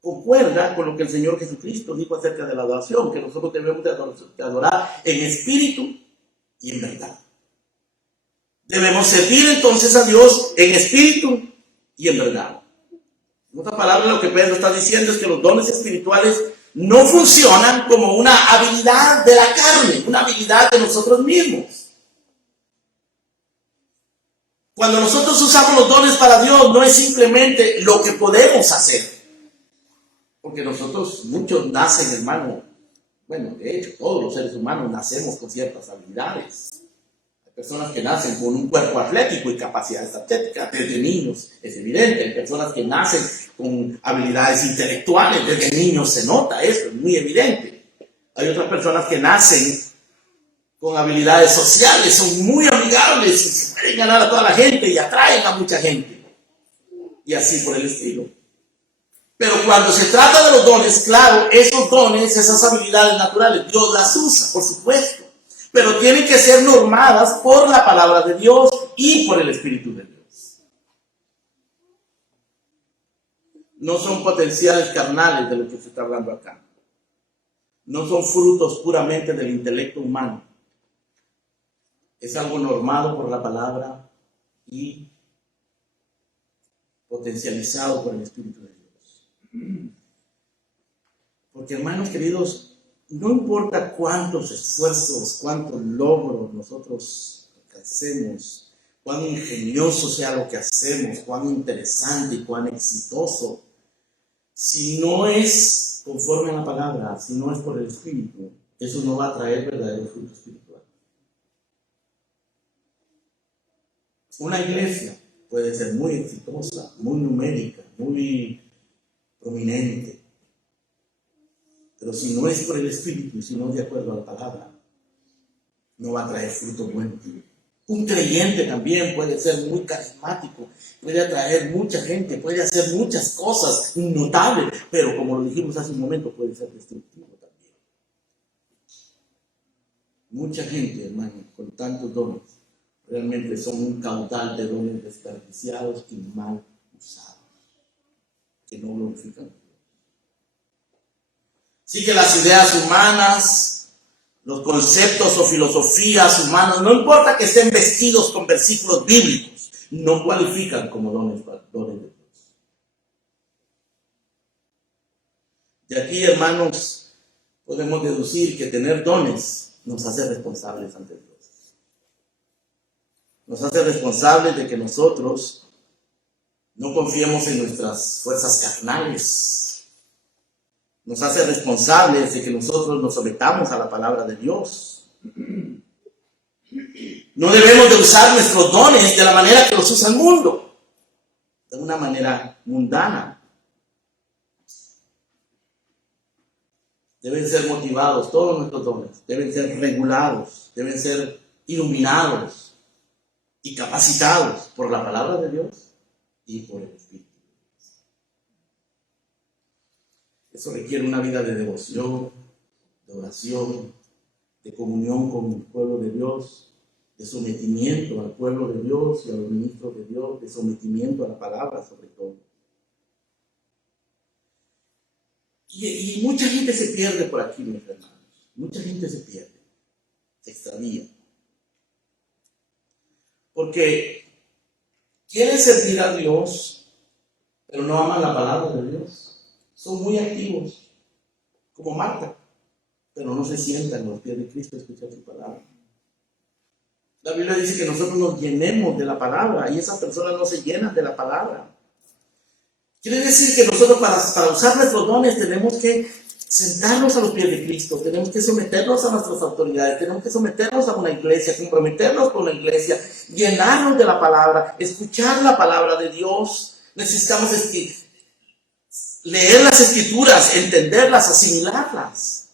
concuerda con lo que el Señor Jesucristo dijo acerca de la adoración, que nosotros debemos de adorar en espíritu y en verdad. Debemos servir entonces a Dios en espíritu y en verdad. En otras palabras, lo que Pedro está diciendo es que los dones espirituales no funcionan como una habilidad de la carne, una habilidad de nosotros mismos. Cuando nosotros usamos los dones para Dios, no es simplemente lo que podemos hacer. Porque muchos nacen, hermano, bueno, de hecho, todos los seres humanos nacemos con ciertas habilidades. Hay personas que nacen con un cuerpo atlético y capacidades atléticas desde niños, es evidente. Hay personas que nacen con habilidades intelectuales, desde niños se nota eso, es muy evidente. Hay otras personas que nacen con habilidades sociales, son muy amigables y se pueden ganar a toda la gente y atraen a mucha gente. Y así por el estilo. Pero cuando se trata de los dones, claro, esos dones, esas habilidades naturales, Dios las usa, por supuesto. Pero tienen que ser normadas por la palabra de Dios y por el Espíritu de Dios. No son potenciales carnales de lo que se está hablando acá. No son frutos puramente del intelecto humano. Es algo normado por la palabra y potencializado por el Espíritu de Dios. Porque, hermanos queridos, no importa cuántos esfuerzos, cuántos logros nosotros hacemos, cuán ingenioso sea lo que hacemos, cuán interesante y cuán exitoso, si no es conforme a la palabra, si no es por el Espíritu, eso no va a traer verdadero fruto espiritual. Una iglesia puede ser muy exitosa, muy numérica, muy prominente, pero si no es por el Espíritu, si no es de acuerdo a la palabra, no va a traer fruto bueno. Un creyente también puede ser muy carismático, puede atraer mucha gente, puede hacer muchas cosas notables, pero como lo dijimos hace un momento, puede ser destructivo también. Mucha gente, hermano, con tantos dones, realmente son un caudal de dones desperdiciados y mal usados, que no glorifican. Así que las ideas humanas, los conceptos o filosofías humanas, no importa que estén vestidos con versículos bíblicos, no cualifican como dones de Dios. De aquí, hermanos, podemos deducir que tener dones nos hace responsables ante Dios. Nos hace responsables de que nosotros no confiemos en nuestras fuerzas carnales. Nos hace responsables de que nosotros nos sometamos a la palabra de Dios. No debemos de usar nuestros dones de la manera que los usa el mundo, de una manera mundana. Deben ser motivados, todos nuestros dones, deben ser regulados, deben ser iluminados y capacitados por la palabra de Dios y por el Espíritu. Eso requiere una vida de devoción, de oración, de comunión con el pueblo de Dios, de sometimiento al pueblo de Dios y a los ministros de Dios, de sometimiento a la palabra sobre todo. Y mucha gente se pierde por aquí, mis hermanos. Mucha gente se pierde, se extravía. Porque quieren servir a Dios, pero no aman la palabra de Dios. Son muy activos, como Marta, pero no se sientan a los pies de Cristo a escuchar su palabra. La Biblia dice que nosotros nos llenemos de la palabra y esas personas no se llenan de la palabra. Quiere decir que nosotros para usar nuestros dones tenemos que sentarnos a los pies de Cristo, tenemos que someternos a nuestras autoridades, tenemos que someternos a una iglesia, comprometernos con la iglesia, llenarnos de la palabra, escuchar la palabra de Dios. Necesitamos leer las escrituras, entenderlas, asimilarlas.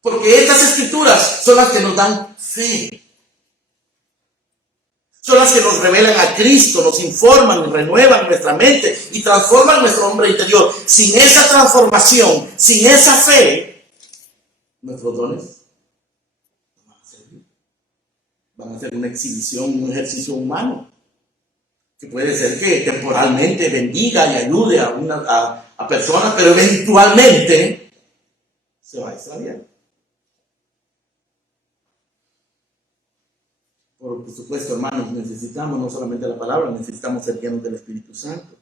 Porque estas escrituras son las que nos dan fe. Son las que nos revelan a Cristo, nos informan, renuevan nuestra mente y transforman nuestro hombre interior. Sin esa transformación, sin esa fe, nuestros dones no van a servir. Van a ser una exhibición, un ejercicio humano, que puede ser que temporalmente bendiga y ayude a personas, pero eventualmente se va a extraviar. Por supuesto, hermanos, necesitamos no solamente la palabra, necesitamos ser llenos del Espíritu Santo.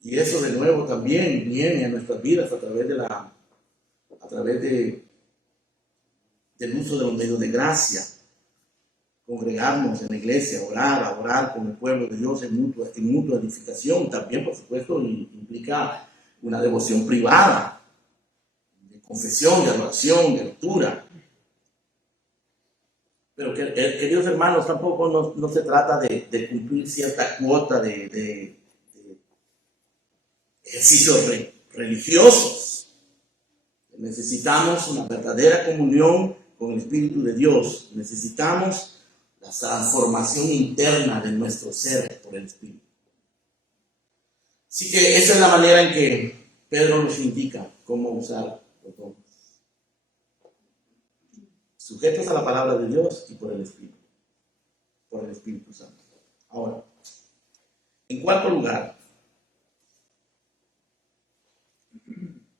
Y eso de nuevo también viene a nuestras vidas a través del uso de los medios de gracia. Congregarnos en la iglesia, orar con el pueblo de Dios en mutua edificación. También, por supuesto, implica una devoción privada, de confesión, de adoración, de lectura. Pero queridos hermanos, tampoco no se trata de cumplir cierta cuota de ejercicios religiosos. Necesitamos una verdadera comunión con el Espíritu de Dios. Necesitamos la transformación interna de nuestro ser por el Espíritu. Así que esa es la manera en que Pedro nos indica cómo usar los dones. Sujetos a la palabra de Dios y por el Espíritu Santo. Ahora, en cuarto lugar,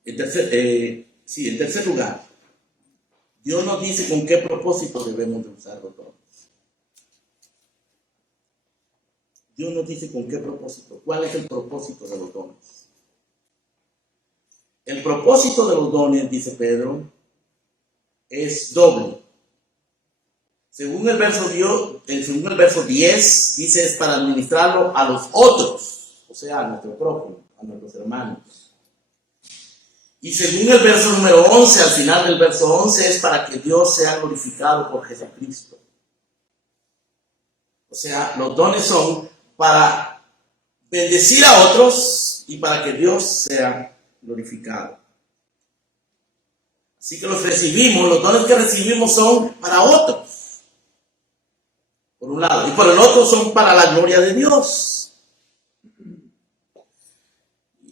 en tercer lugar, Dios nos dice con qué propósito debemos de usar los dones. Dios nos dice con qué propósito. ¿Cuál es el propósito de los dones? El propósito de los dones, dice Pedro, es doble. Según el verso 10, dice es para administrarlo a los otros, o sea, a nuestro prójimo, a nuestros hermanos. Y según el verso número 11, al final del verso 11, es para que Dios sea glorificado por Jesucristo. O sea, los dones son para bendecir a otros y para que Dios sea glorificado. Así que los dones que recibimos son para otros. por un lado, y por el otro son para la gloria de Dios.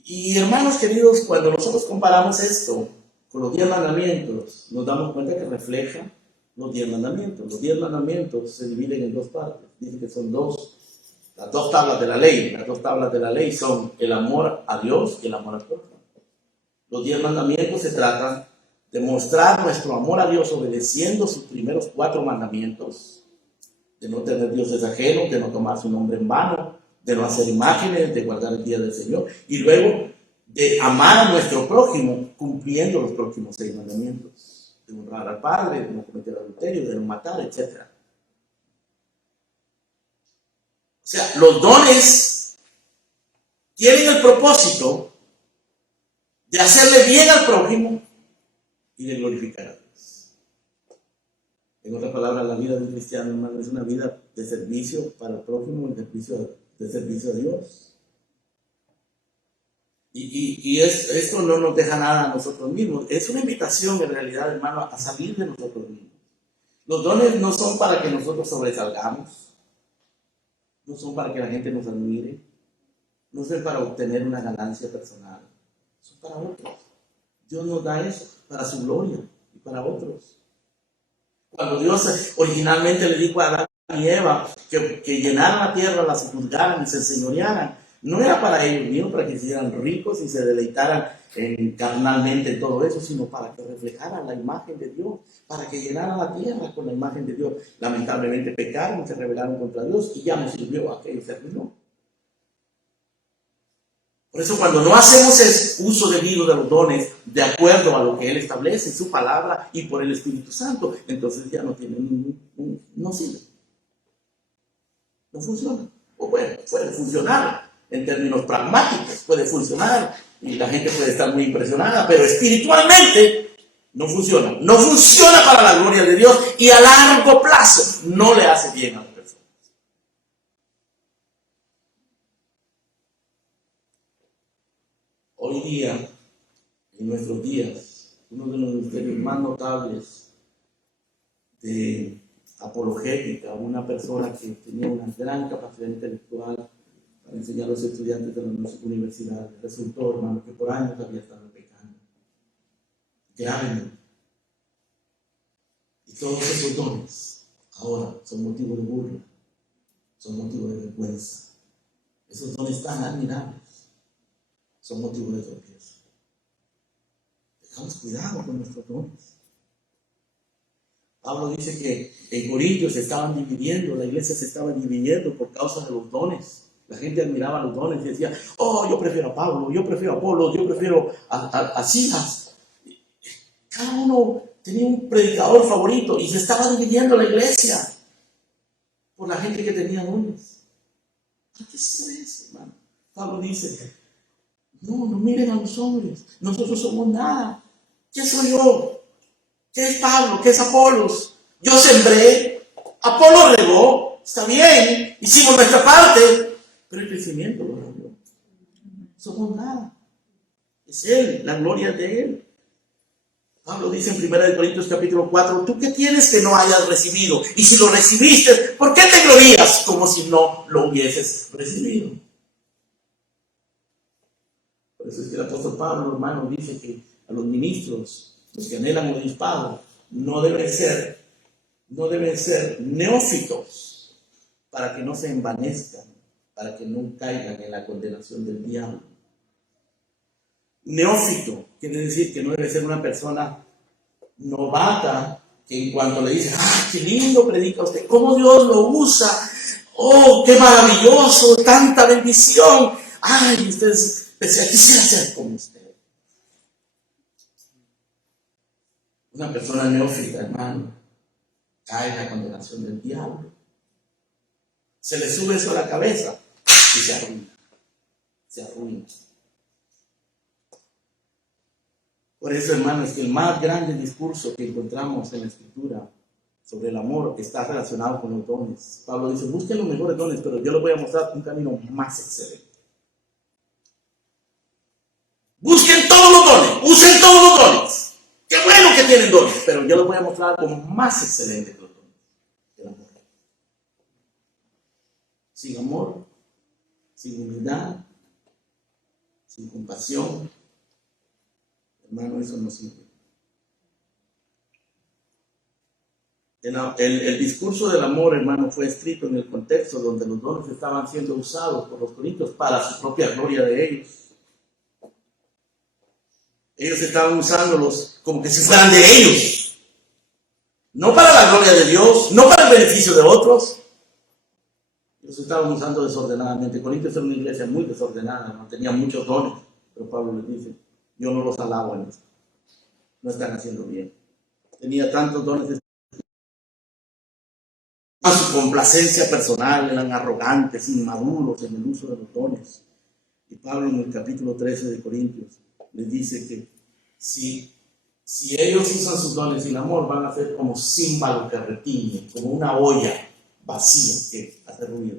Y hermanos queridos, cuando nosotros comparamos esto con los 10 mandamientos, nos damos cuenta que refleja los 10 mandamientos. Los 10 mandamientos se dividen en dos partes. Dice que son las dos tablas de la ley. Las dos tablas de la ley son el amor a Dios y el amor al prójimo. Los 10 mandamientos se tratan de mostrar nuestro amor a Dios obedeciendo sus primeros 4 mandamientos, de no tener dioses ajenos, de no tomar su nombre en vano, de no hacer imágenes, de guardar el día del Señor, y luego de amar a nuestro prójimo cumpliendo los próximos 6 mandamientos, de honrar al Padre, de no cometer adulterio, de no matar, etc. O sea, los dones tienen el propósito de hacerle bien al prójimo y de glorificar a Dios. En otras palabras, la vida de un cristiano, hermano, es una vida de servicio para el prójimo y de servicio a Dios. Y esto no nos deja nada a nosotros mismos. Es una invitación, en realidad, hermano, a salir de nosotros mismos. Los dones no son para que nosotros sobresalgamos, no son para que la gente nos admire, no son para obtener una ganancia personal, son para otros. Dios nos da eso para su gloria y para otros. Cuando Dios originalmente le dijo a Adán y Eva que llenaran la tierra, la sojuzgaran y se enseñorearan, no era para ellos mismos, para que se hicieran ricos y se deleitaran carnalmente en todo eso, sino para que reflejaran la imagen de Dios, para que llenaran la tierra con la imagen de Dios. Lamentablemente pecaron, se rebelaron contra Dios y ya no sirvió, aquello se arruinó. Por eso cuando no hacemos ese uso debido de los dones de acuerdo a lo que Él establece, su palabra y por el Espíritu Santo, entonces ya no tienen no sirve. No funciona. O bueno, puede funcionar en términos pragmáticos, puede funcionar y la gente puede estar muy impresionada, pero espiritualmente no funciona. No funciona para la gloria de Dios y a largo plazo no le hace bien a la persona. Hoy día, en nuestros días, uno de los ministerios más notables de apologética, una persona que tenía una gran capacidad intelectual para enseñar a los estudiantes de las universidades, resultó, hermano, que por años había estado pecando. Gravemente. Y todos esos dones ahora son motivo de burla, son motivo de vergüenza. Esos dones tan admirables son motivo de tropiezo. Tengamos cuidado con nuestros dones. Pablo dice que en Corintios se estaban dividiendo, la iglesia se estaba dividiendo por causa de los dones. La gente admiraba los dones y decía, oh, yo prefiero a Pablo, yo prefiero a Apolo, yo prefiero a Silas. Cada uno tenía un predicador favorito y se estaba dividiendo la iglesia por la gente que tenía dones. ¿Para qué sirve eso, hermano? Pablo dice, no miren a los hombres, nosotros somos nada. ¿Qué soy yo? ¿Qué es Pablo? ¿Qué es Apolos? Yo sembré, Apolo regó, está bien, hicimos nuestra parte, pero el crecimiento lo hago yo. Somos nada. Es Él, la gloria de Él. Pablo dice en 1 Corintios capítulo 4, ¿tú qué tienes que no hayas recibido? Y si lo recibiste, ¿por qué te glorías como si no lo hubieses recibido? Por eso es que el apóstol Pablo, hermano, dice que a los ministros, los que anhelan el obispado, no deben ser neófitos para que no se envanezcan, para que no caigan en la condenación del diablo. Neófito quiere decir que no debe ser una persona novata que en cuanto le dice, ¡ah, qué lindo predica usted! ¿Cómo Dios lo usa? ¡Oh, qué maravilloso! ¡Tanta bendición! ¡Ay, usted quisiera ser como usted! Una persona neófita, hermano, cae en la condenación del diablo. Se le sube eso a la cabeza y se arruina. Se arruina. Por eso, hermano, es que el más grande discurso que encontramos en la Escritura sobre el amor está relacionado con los dones. Pablo dice, busquen los mejores dones, pero yo les voy a mostrar un camino más excelente. Busquen todos los dones, usen todos los dones. Qué bueno que tienen dones, pero yo les voy a mostrar algo más excelente que los dones, el amor. sin amor, sin humildad, sin compasión, hermano, eso no sirve. El discurso del amor, hermano, fue escrito en el contexto donde los dones estaban siendo usados por los corintios para su propia gloria de ellos. Ellos estaban usándolos como que si fueran de ellos. No para la gloria de Dios, no para el beneficio de otros. Los estaban usando desordenadamente. Corintios era una iglesia muy desordenada, no tenía muchos dones. Pero Pablo les dice, yo no los alabo en esto. No están haciendo bien. Tenía tantos dones. A su complacencia personal, eran arrogantes, inmaduros en el uso de los dones. Y Pablo en el capítulo 13 de Corintios les dice que si ellos usan sus dones sin amor, van a ser como címbalo que retiñe, como una olla vacía que hace ruido.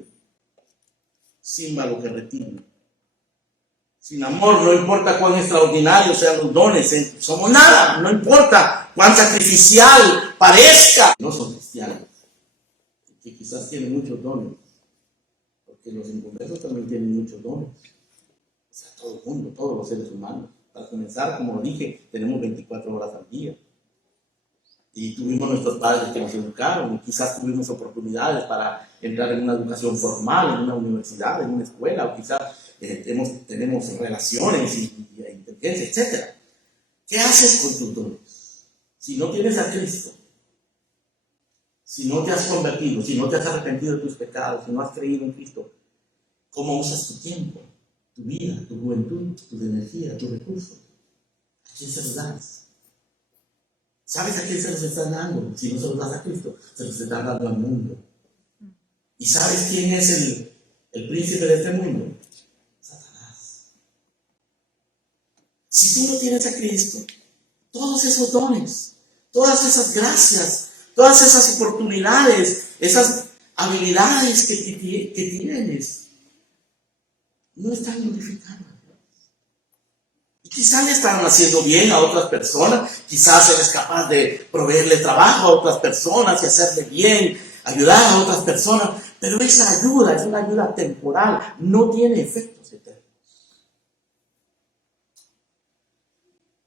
Címbalo que retiñe. Sin amor, no importa cuán extraordinarios sean los dones, somos nada, no importa cuán sacrificial parezca. No son cristianos, que quizás tienen muchos dones, porque los inconversos también tienen muchos dones. O sea, todo el mundo, todos los seres humanos. Para comenzar, como lo dije, tenemos 24 horas al día. Y tuvimos nuestros padres que nos educaron, y quizás tuvimos oportunidades para entrar en una educación formal, en una universidad, en una escuela, o quizás tenemos relaciones y inteligencia, etc. ¿Qué haces con tus dones? Si no tienes a Cristo, si no te has convertido, si no te has arrepentido de tus pecados, si no has creído en Cristo, ¿cómo usas tu tiempo, tu vida, tu juventud, tu energía, tus recursos? ¿A quién se los das? ¿Sabes a quién se los están dando? Si no se los das a Cristo, se los están dando al mundo. ¿Y sabes quién es el príncipe de este mundo? Satanás. Si tú no tienes a Cristo, todos esos dones, todas esas gracias, todas esas oportunidades, esas habilidades que tienes, no están glorificando. Quizás le están haciendo bien a otras personas, quizás eres capaz de proveerle trabajo a otras personas y hacerle bien, ayudar a otras personas, pero esa ayuda es una ayuda temporal, no tiene efectos eternos.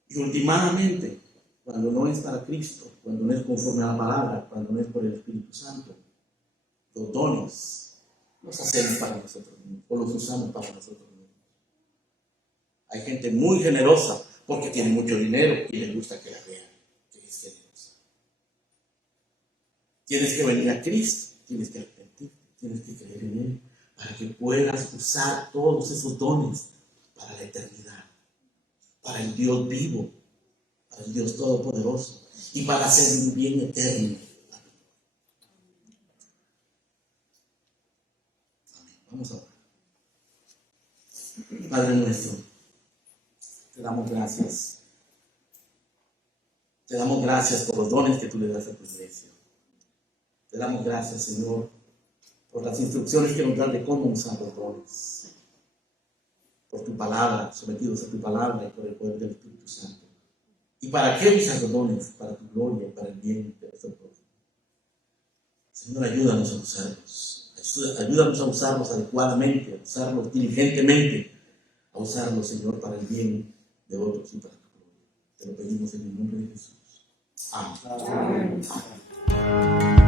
Y últimamente, cuando no es para Cristo, cuando no es conforme a la palabra, cuando no es por el Espíritu Santo, los dones los hacemos para nosotros mismos, o los usamos para nosotros mismos. Hay gente muy generosa porque tiene mucho dinero y le gusta que la vean, que es generosa. Tienes que venir a Cristo, tienes que arrepentirte, tienes que creer en Él para que puedas usar todos esos dones para la eternidad, para el Dios vivo, para el Dios todopoderoso y para hacer un bien eterno. Amén. Vamos a orar. Padre nuestro, te damos gracias. Te damos gracias por los dones que tú le das a tu iglesia. Te damos gracias, Señor, por las instrucciones que nos das de cómo usar los dones. Por tu palabra, sometidos a tu palabra y por el poder del Espíritu Santo. ¿Y para qué usas los dones? Para tu gloria y para el bien de nuestro pueblo. Señor, ayúdanos a usarlos. Ayúdanos a usarlos adecuadamente, a usarlos diligentemente, a usarlos, Señor, para el bien de otros y para tu gloria. Te lo pedimos en el nombre de Jesús. Amén. Amén.